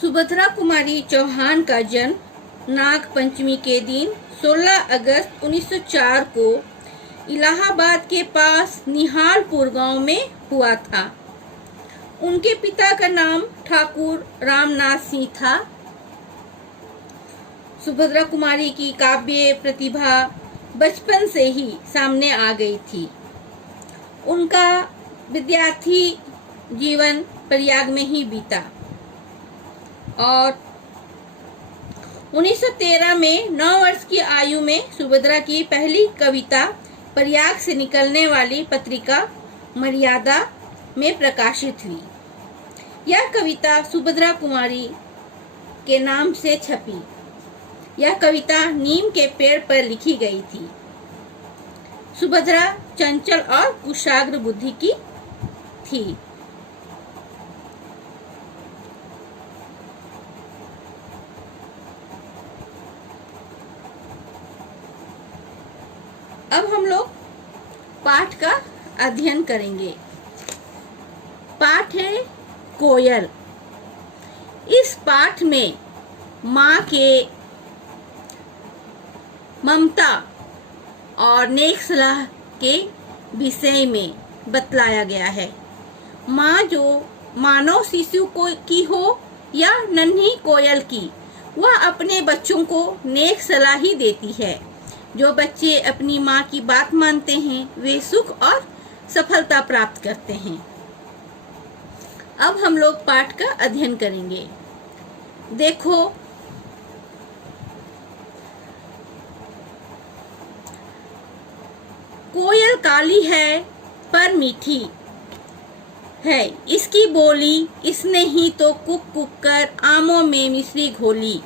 सुभद्रा कुमारी चौहान का जन्म नाग पंचमी के दिन 16 अगस्त 1904 को इलाहाबाद के पास निहालपुर गांव में हुआ था। उनके पिता का नाम ठाकुर रामनाथ सिंह था। सुभद्रा कुमारी की काव्य प्रतिभा बचपन से ही सामने आ गई थी। उनका विद्यार्थी जीवन प्रयाग में ही बीता और 1913 में 9 वर्ष की आयु में सुभद्रा की पहली कविता प्रयाग से निकलने वाली पत्रिका मर्यादा में प्रकाशित हुई। यह कविता सुभद्रा कुमारी के नाम से छपी। यह कविता नीम के पेड़ पर लिखी गई थी। सुभद्रा चंचल और कुशाग्र बुद्धि की थी। अब हम लोग पाठ का अध्ययन करेंगे। पाठ है कोयल। इस पाठ में माँ के ममता और नेक सलाह के विषय में बतलाया गया है। माँ जो मानव शिशु को की हो या नन्ही कोयल की, वह अपने बच्चों को नेक सलाह ही देती है। जो बच्चे अपनी माँ की बात मानते हैं वे सुख और सफलता प्राप्त करते हैं। अब हम लोग पाठ का अध्ययन करेंगे। देखो, कोयल काली है पर मीठी है, इसकी बोली इसने ही तो कुक कुक कर आमों में मिश्री घोली।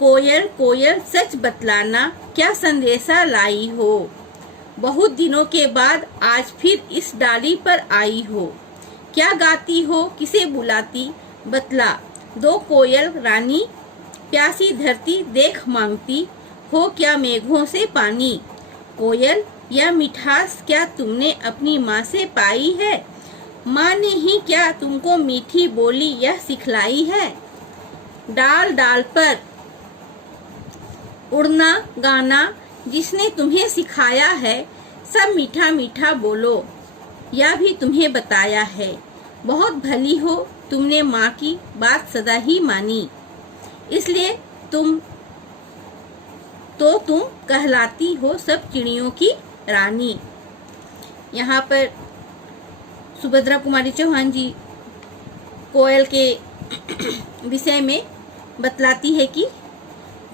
कोयल कोयल सच बतलाना क्या संदेशा लाई हो, बहुत दिनों के बाद आज फिर इस डाली पर आई हो। क्या गाती हो किसे बुलाती बतला, दो कोयल रानी प्यासी धरती देख मांगती हो क्या मेघों से पानी। कोयल यह मिठास क्या तुमने अपनी माँ से पाई है, माँ ने ही क्या तुमको मीठी बोली यह सिखलाई है। डाल डाल पर उड़ना गाना जिसने तुम्हें सिखाया है, सब मीठा मीठा बोलो यह भी तुम्हें बताया है। बहुत भली हो तुमने माँ की बात सदा ही मानी, इसलिए तुम कहलाती हो सब चिड़ियों की रानी। यहाँ पर सुभद्रा कुमारी चौहान जी कोयल के विषय में बतलाती है कि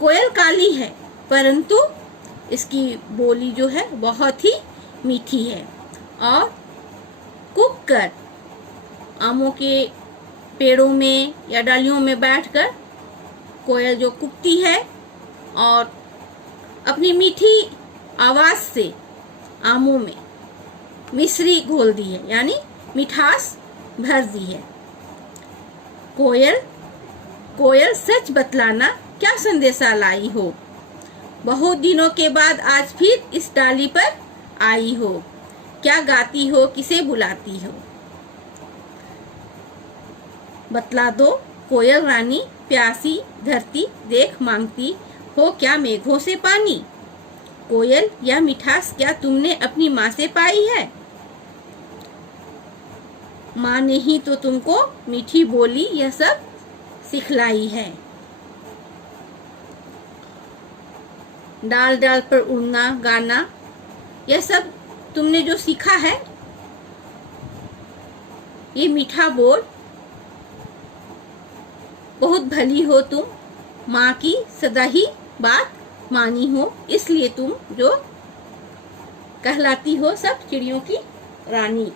कोयल काली है परंतु इसकी बोली जो है बहुत ही मीठी है और कुक कर आमों के पेड़ों में या डालियों में बैठकर कोयल जो कुकती है और अपनी मीठी आवाज से आमों में मिश्री घोल दी है, यानी मिठास भर दी है। कोयल कोयल सच बतलाना क्या संदेशा लाई हो, बहुत दिनों के बाद आज फिर इस डाली पर आई हो। क्या गाती हो किसे बुलाती हो, बतला दो कोयल रानी प्यासी धरती देख मांगती हो क्या मेघों से पानी। कोयल यह मिठास क्या तुमने अपनी माँ से पाई है, माँ ने ही तो तुमको मीठी बोली यह सब सिखलाई है। डाल डाल पर उड़ना गाना यह सब तुमने जो सीखा है, ये मीठा बोल, बहुत भली हो तुम, माँ की सदा ही बात मानी हो, इसलिए तुम जो कहलाती हो सब चिड़ियों की रानी।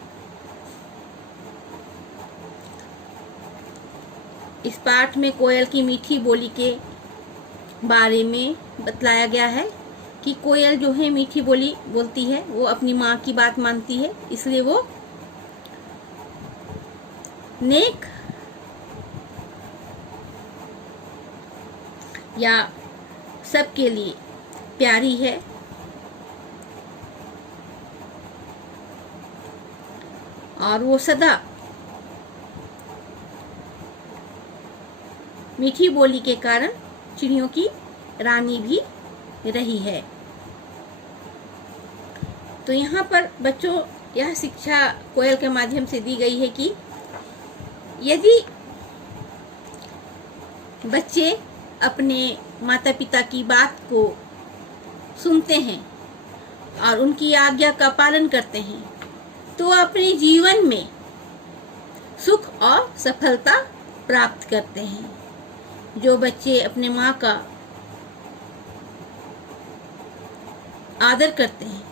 इस पाठ में कोयल की मीठी बोली के बारे में बतलाया गया है कि कोयल जो है मीठी बोली बोलती है, वो अपनी माँ की बात मानती है, इसलिए वो नेक या सबके लिए प्यारी है। और वो सदा मीठी बोली के कारण चिड़ियों की रानी भी रही है। तो यहाँ पर बच्चों यह शिक्षा कोयल के माध्यम से दी गई है कि यदि बच्चे अपने माता पिता की बात को सुनते हैं और उनकी आज्ञा का पालन करते हैं तो अपने जीवन में सुख और सफलता प्राप्त करते हैं। जो बच्चे अपने माँ का आदर करते हैं,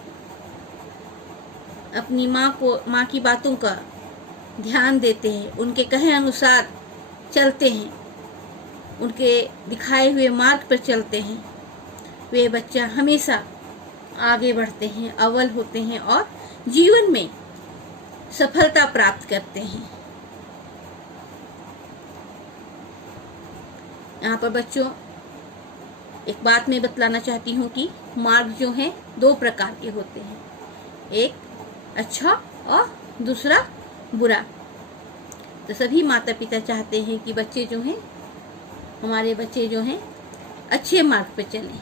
अपनी माँ की बातों का ध्यान देते हैं, उनके कहे अनुसार चलते हैं, उनके दिखाए हुए मार्ग पर चलते हैं, वे बच्चा हमेशा आगे बढ़ते हैं, अव्वल होते हैं और जीवन में सफलता प्राप्त करते हैं। यहाँ पर बच्चों एक बात मैं बतलाना चाहती हूँ कि मार्ग जो हैं 2 प्रकार के होते हैं, एक अच्छा और दूसरा बुरा। तो सभी माता पिता चाहते हैं कि बच्चे जो हैं, हमारे बच्चे जो हैं अच्छे मार्ग पर चलें।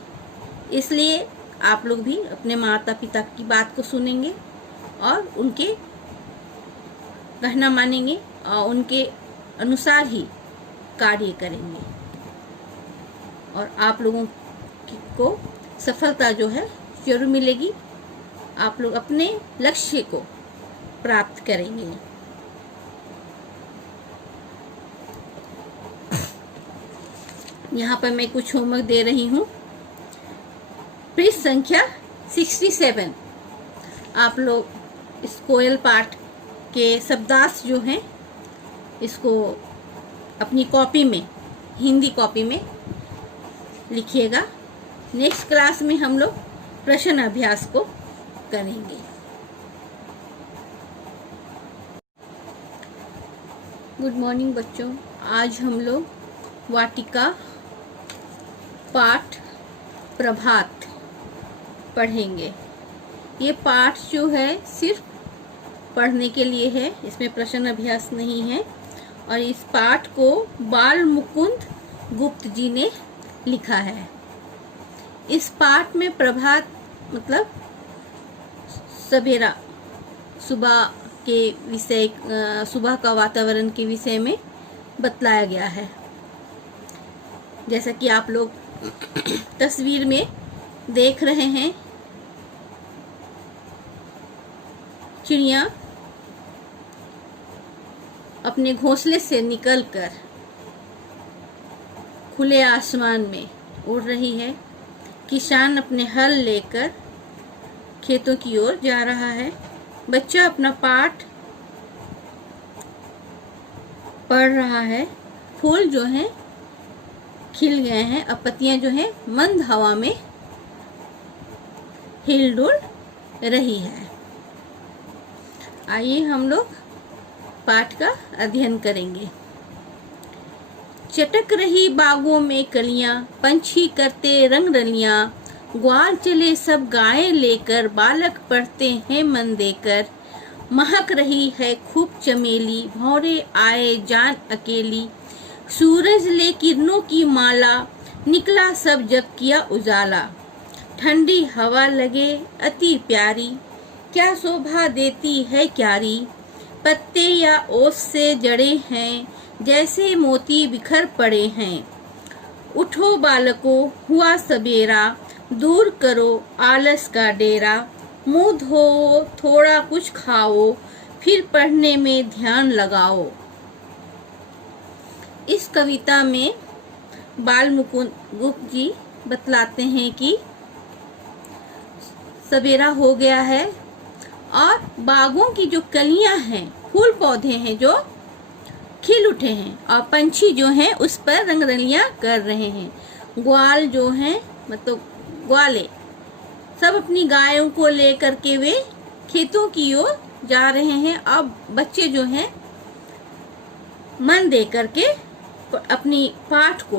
इसलिए आप लोग भी अपने माता पिता की बात को सुनेंगे और उनके कहना मानेंगे और उनके अनुसार ही कार्य करेंगे और आप लोगों को सफलता जो है जरूर मिलेगी। आप लोग अपने लक्ष्य को प्राप्त करेंगे। यहाँ पर मैं कुछ होमवर्क दे रही हूँ। पृष्ठ संख्या 67 आप लोग इस कोयल पाठ के शब्दार्थ जो हैं इसको अपनी कॉपी में, हिंदी कॉपी में लिखिएगा। नेक्स्ट क्लास में हम लोग प्रश्न अभ्यास को करेंगे। गुड मॉर्निंग बच्चों, आज हम लोग वाटिका पाठ प्रभात पढ़ेंगे। ये पाठ जो है सिर्फ पढ़ने के लिए है, इसमें प्रश्न अभ्यास नहीं है और इस पाठ को बाल मुकुंद गुप्त जी ने लिखा है। इस पाठ में प्रभात मतलब सवेरा, सुबह के विषय, सुबह का वातावरण के विषय में बतलाया गया है। जैसा कि आप लोग तस्वीर में देख रहे हैं, चिड़िया अपने घोंसले से निकलकर खुले आसमान में उड़ रही है। किसान अपने हल लेकर खेतों की ओर जा रहा है। बच्चा अपना पाठ पढ़ रहा है। फूल जो हैं खिल गए हैं, अब पत्तियां जो हैं मंद हवा में हिलडुल रही है। आइए हम लोग पाठ का अध्ययन करेंगे। चटक रही बागों में कलियां, पंछी करते रंग रलियां, ग्वाल चले सब गाय लेकर, बालक पढ़ते हैं मन देकर। महक रही है खूब चमेली, भौरे आए जान अकेली। सूरज ले किरणों की माला, निकला सब जग किया उजाला। ठंडी हवा लगे अति प्यारी, क्या शोभा देती है क्यारी। पत्ते या ओस से जड़े हैं, जैसे मोती बिखर पड़े हैं। उठो बालको हुआ सबेरा, दूर करो आलस का डेरा। मुंह धो थोड़ा कुछ खाओ, फिर पढ़ने में ध्यान लगाओ। इस कविता में बाल मुकुंद गुप्त जी बतलाते हैं कि सवेरा हो गया है और बागों की जो कलियां हैं, फूल पौधे हैं जो खिल उठे हैं और पंछी जो हैं उस पर रंगरलियां कर रहे हैं। ग्वाल जो हैं मतलब ग्वाले सब अपनी गायों को लेकर के वे खेतों की ओर जा रहे हैं। अब बच्चे जो हैं मन दे करके अपनी पाठ को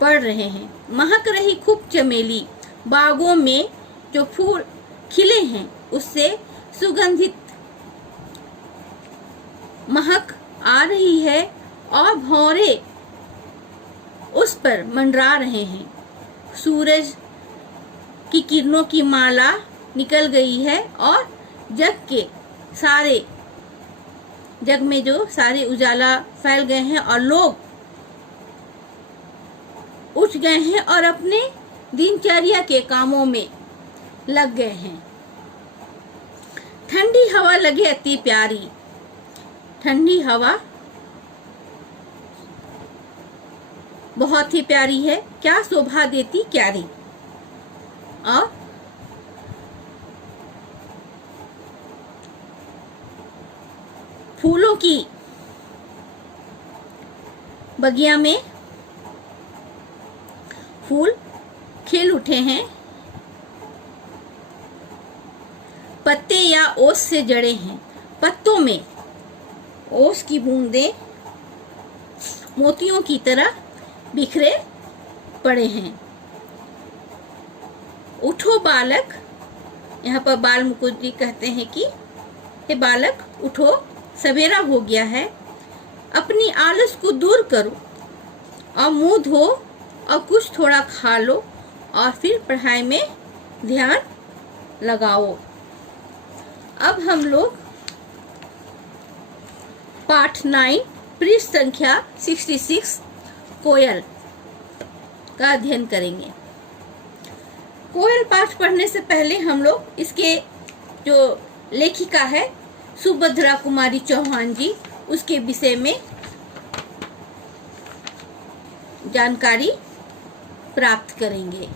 पढ़ रहे हैं। महक रही खूब चमेली, बागों में जो फूल खिले हैं उससे सुगंधित महक आ रही है और भौरे उस पर मंडरा रहे हैं। सूरज की किरणों की माला निकल गई है और जग में जो सारे उजाला फैल गए हैं और लोग उठ गए हैं और अपने दिनचर्या के कामों में लग गए हैं। ठंडी हवा लगे अति प्यारी, ठंडी हवा बहुत ही प्यारी है, क्या शोभा देती क्यारी। और फूलों की बगिया में फूल खिल उठे हैं, पत्ते या ओस से जड़े हैं। पत्तों में ओस की बूंदें मोतियों की तरह बिखरे पड़े हैं। उठो बालक, यहाँ पर बाल मुकुंद जी कहते हैं कि हे बालक उठो, सवेरा हो गया है, अपनी आलस को दूर करो और मुंह धो और कुछ थोड़ा खा लो और फिर पढ़ाई में ध्यान लगाओ। अब हम लोग पाठ 9 पृष्ठ संख्या 66 कोयल का अध्ययन करेंगे। कोयल पाठ पढ़ने से पहले हम लोग इसके जो लेखिका है सुभद्रा कुमारी चौहान जी, उसके विषय में जानकारी प्राप्त करेंगे।